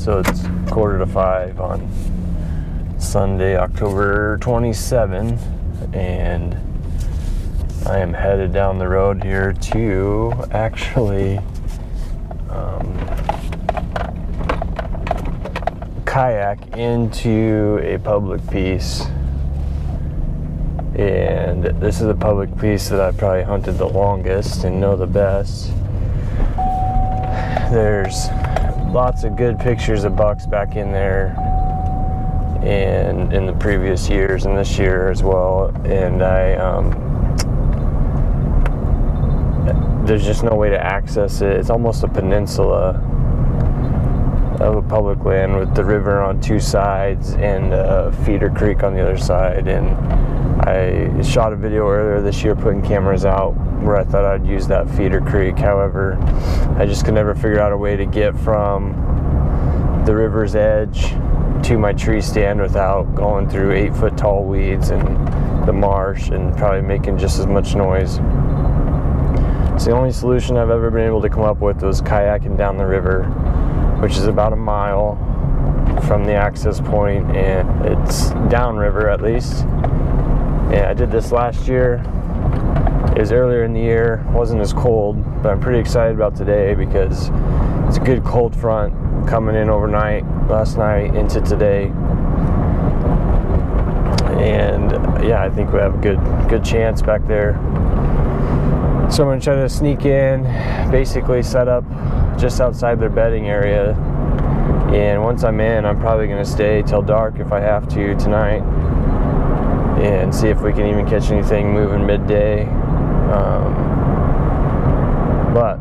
So it's 4:45 on Sunday, October 27, and I am headed down the road here to actually kayak into a public piece. And this is a public piece that I've probably hunted the longest and know the best. There's lots of good pictures of bucks back in there, and in the previous years and this year as well. And there's just no way to access it. It's almost a peninsula of a public land with the river on two sides and Feeder Creek on the other side. And I shot a video earlier this year putting cameras out where I thought I'd use that Feeder Creek. However, I just could never figure out a way to get from the river's edge to my tree stand without going through 8-foot tall weeds and the marsh and probably making just as much noise. It's the only solution I've ever been able to come up with was kayaking down the river, which is about a mile from the access point, and it's downriver at least. And I did this last year. It was earlier in the year, wasn't as cold, but I'm pretty excited about today because it's a good cold front coming in overnight, last night into today. And yeah, I think we have a good chance back there. So I'm gonna try to sneak in, basically set up just outside their bedding area. And once I'm in, I'm probably gonna stay till dark if I have to tonight, and see if we can even catch anything moving midday. But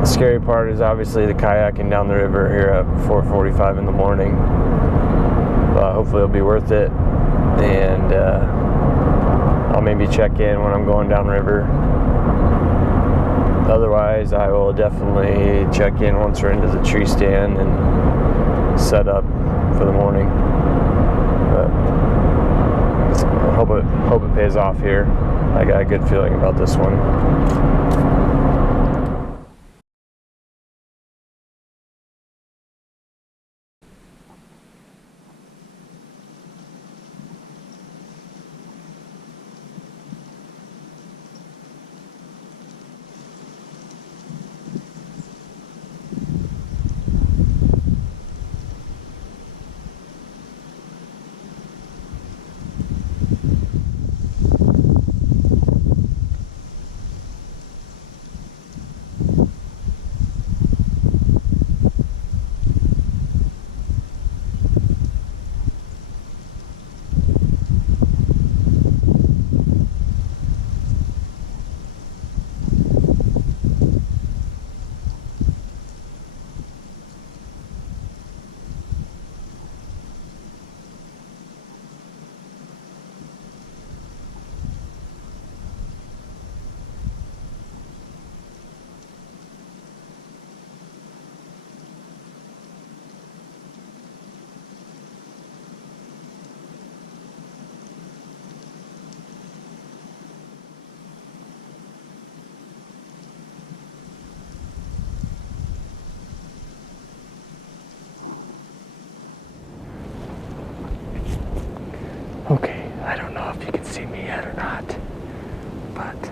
the scary part is obviously the kayaking down the river here at 4:45 in the morning. But hopefully it'll be worth it, and I'll maybe check in when I'm going downriver. Otherwise, I will definitely check in once we're into the tree stand and set up for the morning. But I hope it pays off here. I got a good feeling about this one. Okay, I don't know if you can see me yet or not, but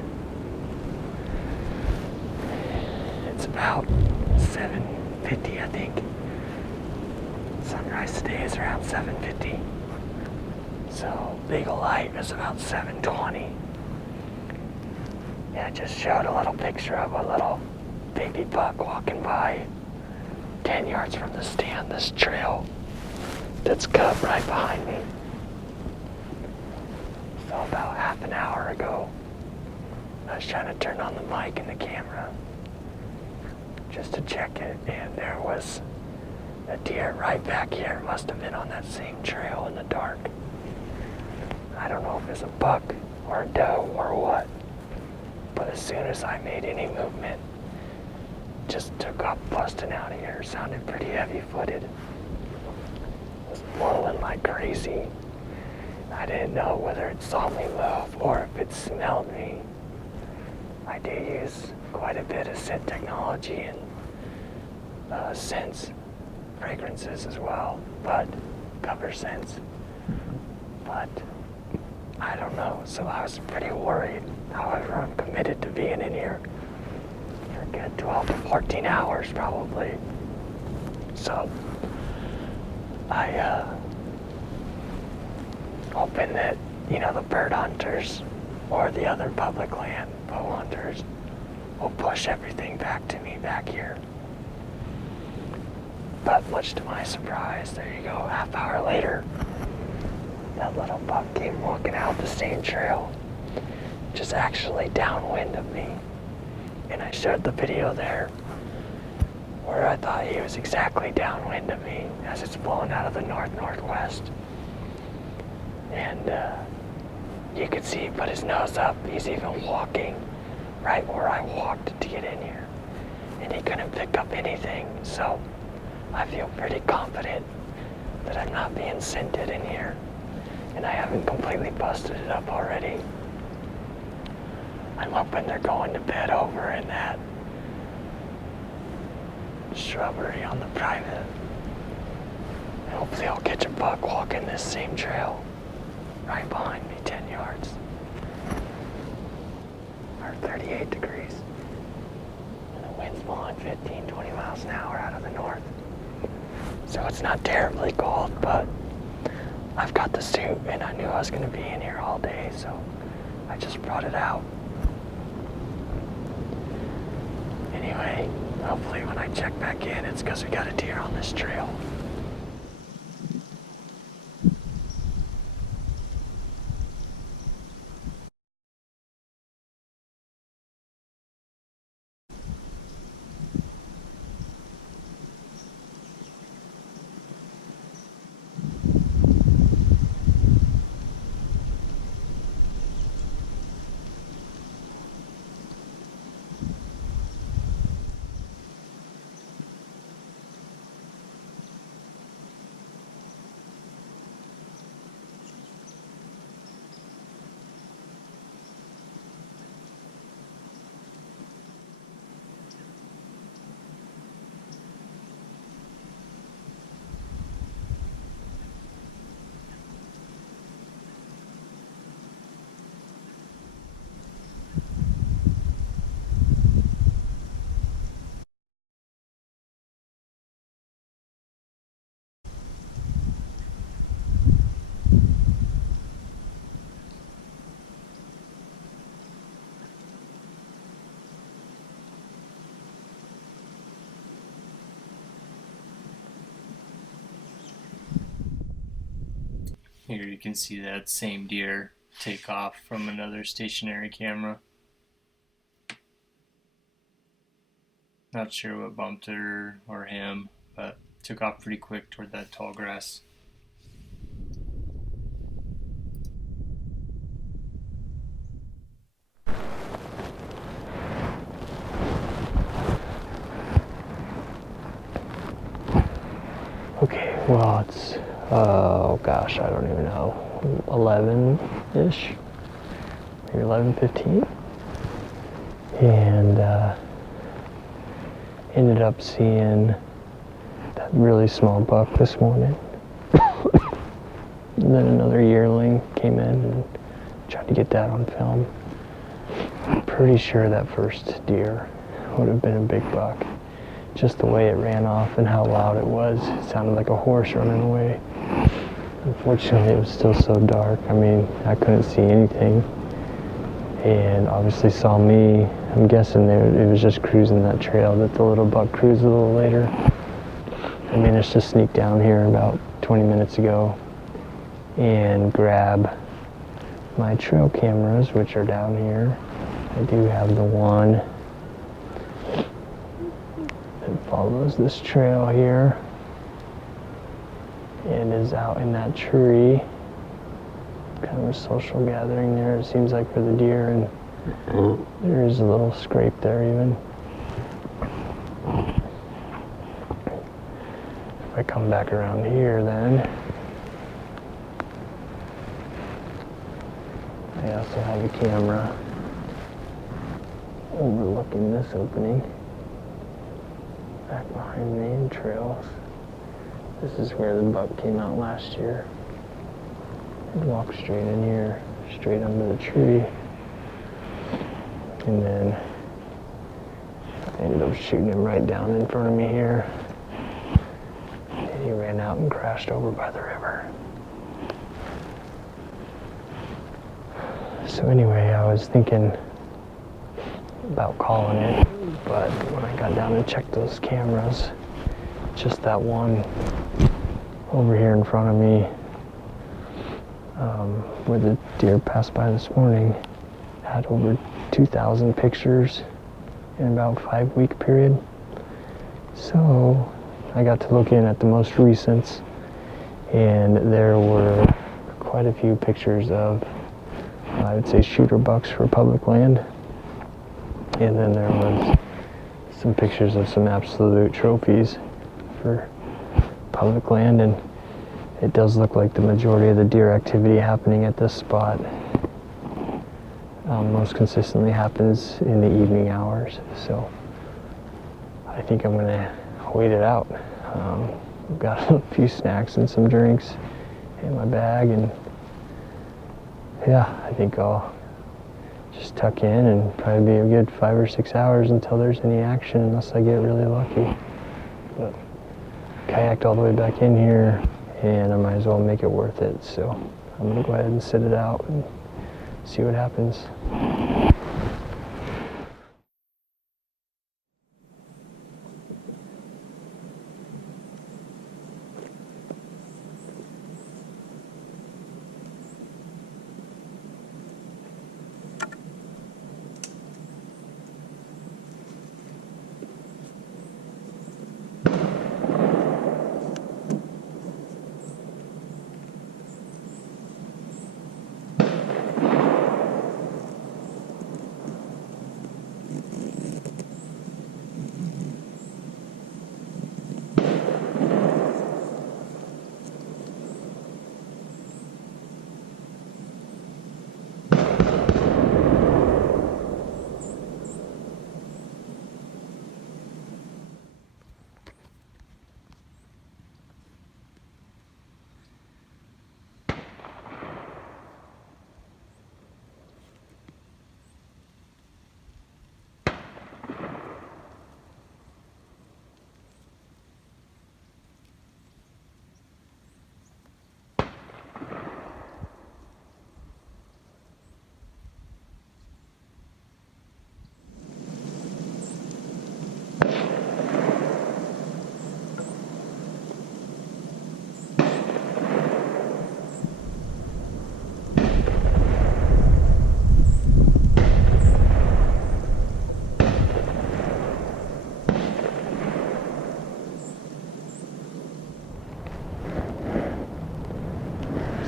it's about 7:50, I think. Sunrise today is around 7:50. So legal light is about 7:20. Yeah, I just showed a little picture of a little baby buck walking by 10 yards from the stand, this trail that's cut right behind me. So about half an hour ago, I was trying to turn on the mic and the camera just to check it, and there was a deer right back here. Must have been on that same trail in the dark. I don't know if it's a buck or a doe or what, but as soon as I made any movement, just took off busting out of here. Sounded pretty heavy-footed. Was blowing like crazy. I didn't know whether it saw me move or if it smelled me. I do use quite a bit of scent technology and scents fragrances as well, but cover scents. But I don't know, so I was pretty worried. However, I'm committed to being in here for a good 12 to 14 hours probably. So I hoping that, you know, the bird hunters or the other public land bow hunters will push everything back to me back here. But much to my surprise, there you go, half hour later, that little buck came walking out the same trail, just actually downwind of me. And I showed the video there where I thought he was exactly downwind of me as it's blowing out of the north-northwest. And you could see he put his nose up. He's even walking right where I walked to get in here. And he couldn't pick up anything, so I feel pretty confident that I'm not being scented in here. And I haven't completely busted it up already. I'm hoping they're going to bed over in that shrubbery on the private. And hopefully I'll catch a buck walking this same trail right behind me, 10 yards. Or 38 degrees. And the wind's blowing 15, 20 miles an hour out of the north. So it's not terribly cold, but I've got the suit and I knew I was going to be in here all day, so I just brought it out. Anyway, hopefully when I check back in, it's because we got a deer on this trail. Here you can see that same deer take off from another stationary camera. Not sure what bumped her or him, but took off pretty quick toward that tall grass. Okay, well, it's, oh gosh, I don't even know, 11-ish, maybe 11:15, and ended up seeing that really small buck this morning. And then another yearling came in and tried to get that on film. I'm pretty sure that first deer would have been a big buck. Just the way it ran off and how loud it was. It sounded like a horse running away. Unfortunately, it was still so dark. I mean, I couldn't see anything. And obviously saw me. I'm guessing it was just cruising that trail that the little buck cruised a little later. I managed to sneak down here about 20 minutes ago and grab my trail cameras, which are down here. I do have the one that follows this trail here and is out in that tree. Kind of a social gathering there, it seems like, for the deer, and there is a little scrape there even. If I come back around here then, I also have a camera overlooking this opening back behind the entrails. This is where the buck came out last year. He'd walk straight in here, straight under the tree. And then I ended up shooting him right down in front of me here. And he ran out and crashed over by the river. So anyway, I was thinking about calling it, but when I got down and checked those cameras, just that one over here in front of me, where the deer passed by this morning, had over 2,000 pictures in about a 5-week period. So I got to look in at the most recent, and there were quite a few pictures of, I would say, shooter bucks for public land. And then there was some pictures of some absolute trophies for public land, and it does look like the majority of the deer activity happening at this spot most consistently happens in the evening hours. So I think I'm gonna wait it out. I've got a few snacks and some drinks in my bag, and yeah, I think I'll just tuck in and probably be a good 5 or 6 hours until there's any action, unless I get really lucky. But kayaked all the way back in here, and I might as well make it worth it. So I'm gonna go ahead and sit it out and see what happens.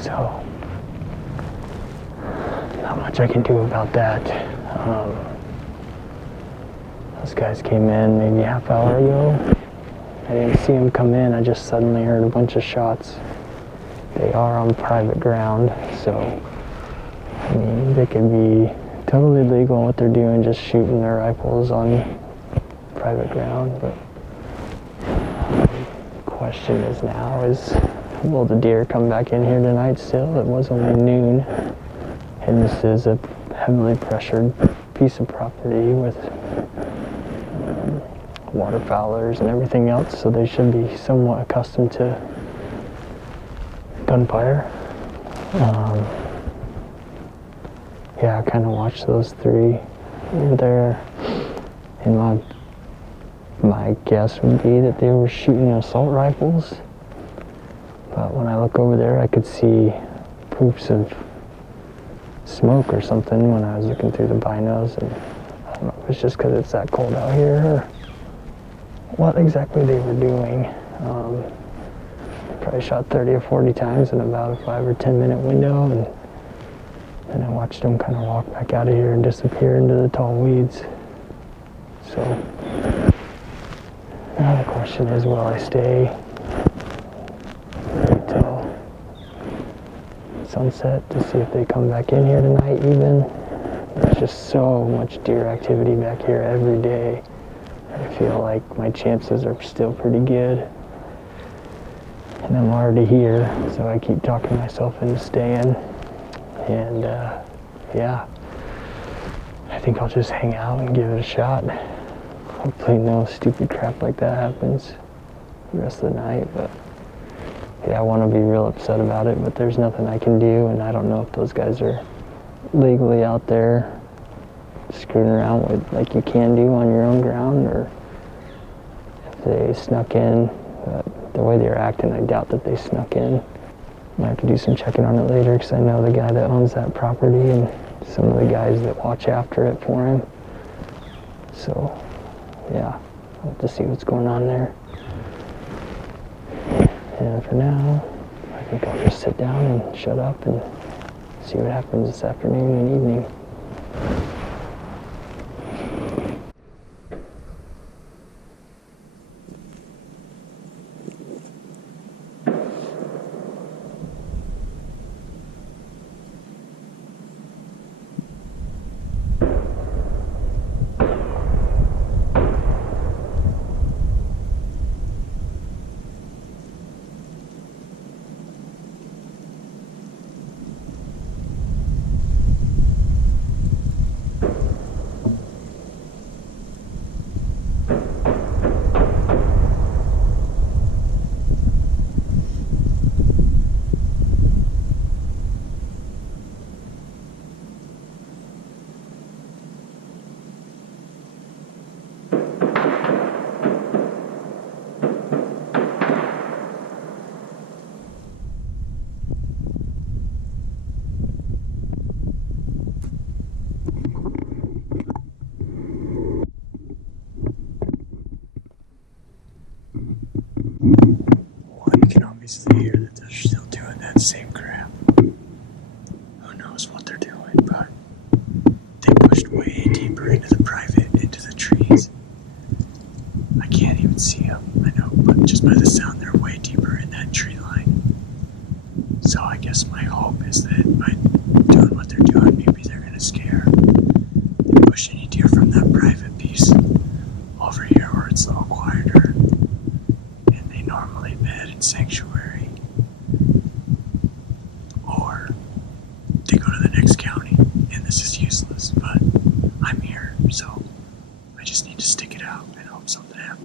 So, not much I can do about that. Those guys came in maybe a half hour ago. I didn't see them come in, I just suddenly heard a bunch of shots. They are on private ground, so I mean, they could be totally legal in what they're doing, just shooting their rifles on private ground. But the question is now is, will the deer come back in here tonight still? It was only noon, and this is a heavily pressured piece of property with waterfowlers and everything else, so they should be somewhat accustomed to gunfire. Yeah, I kind of watched those three over there, and my guess would be that they were shooting assault rifles. But when I look over there, I could see proofs of smoke or something when I was looking through the binos, and I don't know if it's just because it's that cold out here or what exactly they were doing. They probably shot 30 or 40 times in about a 5 or 10 minute window, and then I watched them kind of walk back out of here and disappear into the tall weeds. So now the question is, will I stay until sunset to see if they come back in here tonight even? There's just so much deer activity back here every day. I feel like my chances are still pretty good. and I'm already here, so I keep talking myself into staying. And yeah, I think I'll just hang out and give it a shot. Hopefully no stupid crap like that happens the rest of the night. But yeah, I want to be real upset about it, but there's nothing I can do, and I don't know if those guys are legally out there screwing around with like you can do on your own ground, or if they snuck in. But the way they're acting, I doubt that they snuck in. Might have to do some checking on it later, because I know the guy that owns that property and some of the guys that watch after it for him. So yeah, I'll have to see what's going on there. And for now, I think I'll just sit down and shut up and see what happens this afternoon and evening. Well, you can obviously hear that they're still doing that same crap. Who knows what they're doing, but they pushed way deeper into the private, into the trees. I can't even see them, I know, but just by the sound, they're way deeper in that tree line. So I guess my hope is that by doing what they're doing, maybe they're going to scare and push any deer from that private piece over here where it's a little quieter. They normally bed in sanctuary, or they go to the next county, and this is useless, but I'm here, so I just need to stick it out and hope something happens.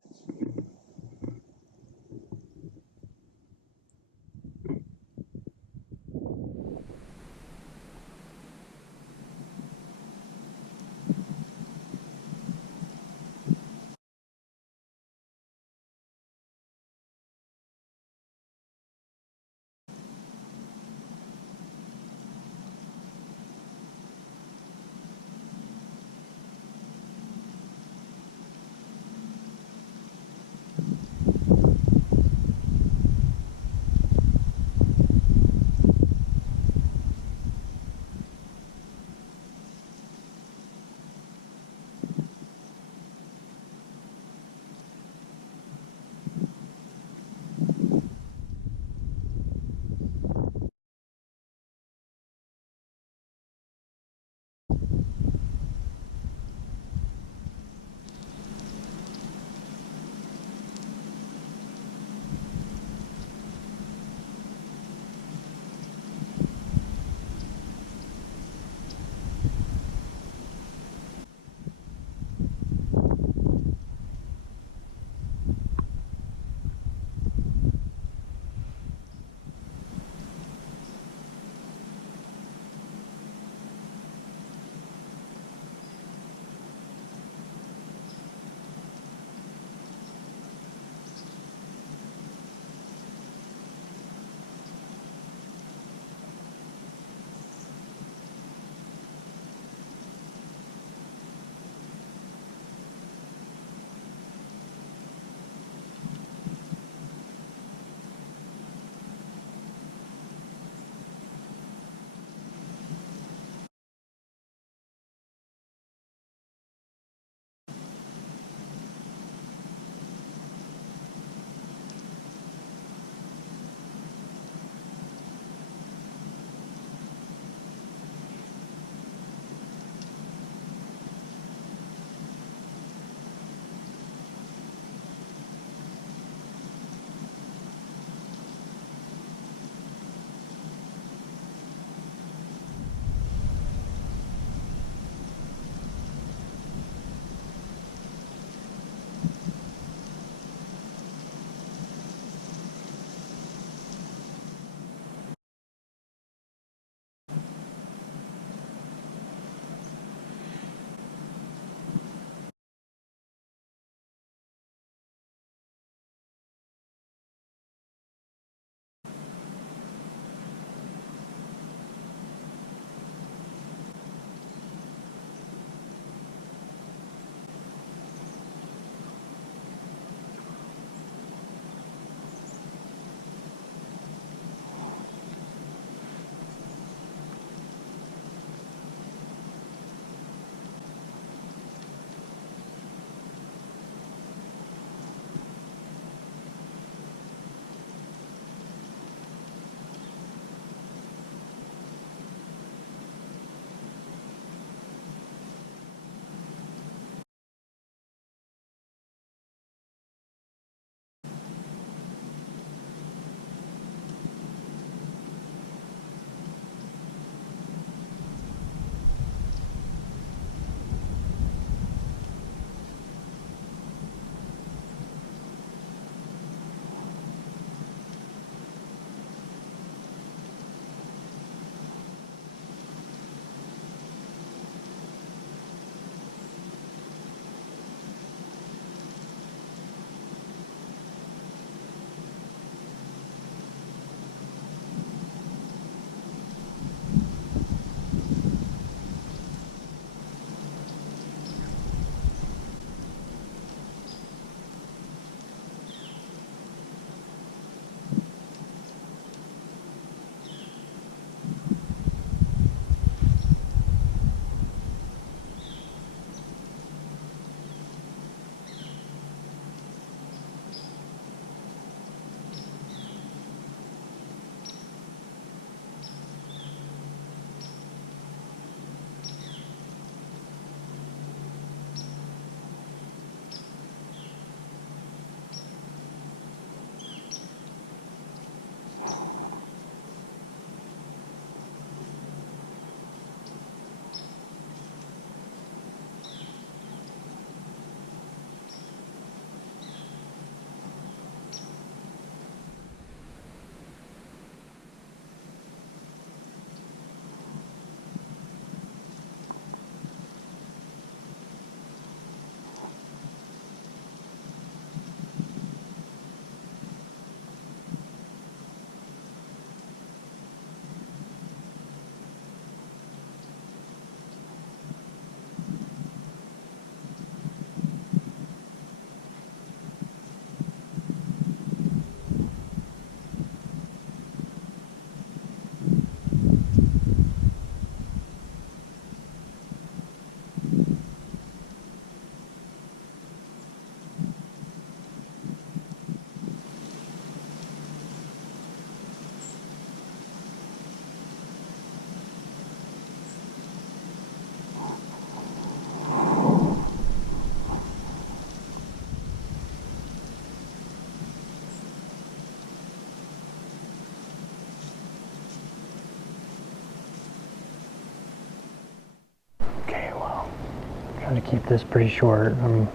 trying to keep this pretty short. I'm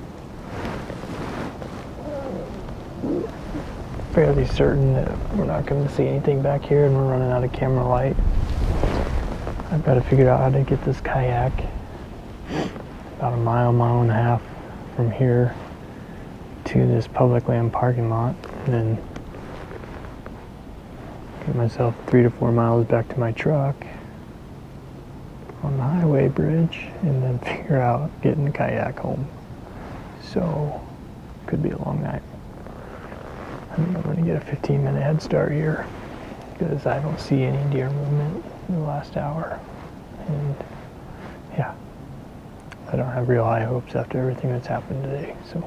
fairly certain that we're not going to see anything back here, and we're running out of camera light. I've got to figure out how to get this kayak about a mile and a half from here to this public land parking lot, and then get myself 3 to 4 miles back to my truck on the highway bridge, and then figure out getting the kayak home. So, could be a long night. I think I'm going to get a 15-minute head start here because I don't see any deer movement in the last hour. And yeah, I don't have real high hopes after everything that's happened today. So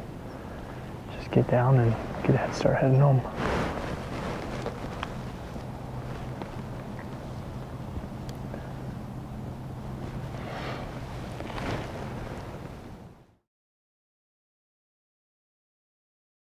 just get down and get a head start heading home.